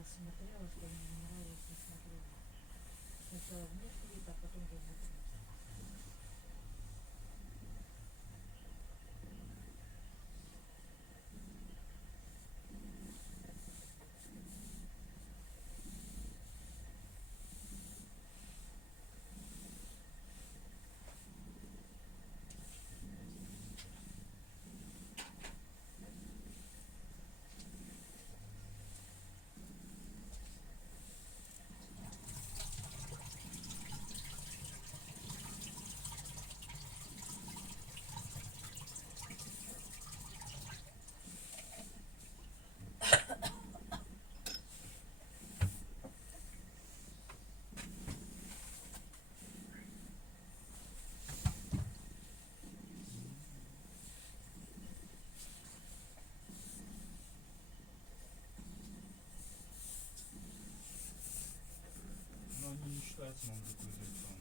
понравился материал, что мне не нравилось, не смотрела. Сначала внешний вид, а потом уже внутренность. Но они не считаются, может быть, изоляционными.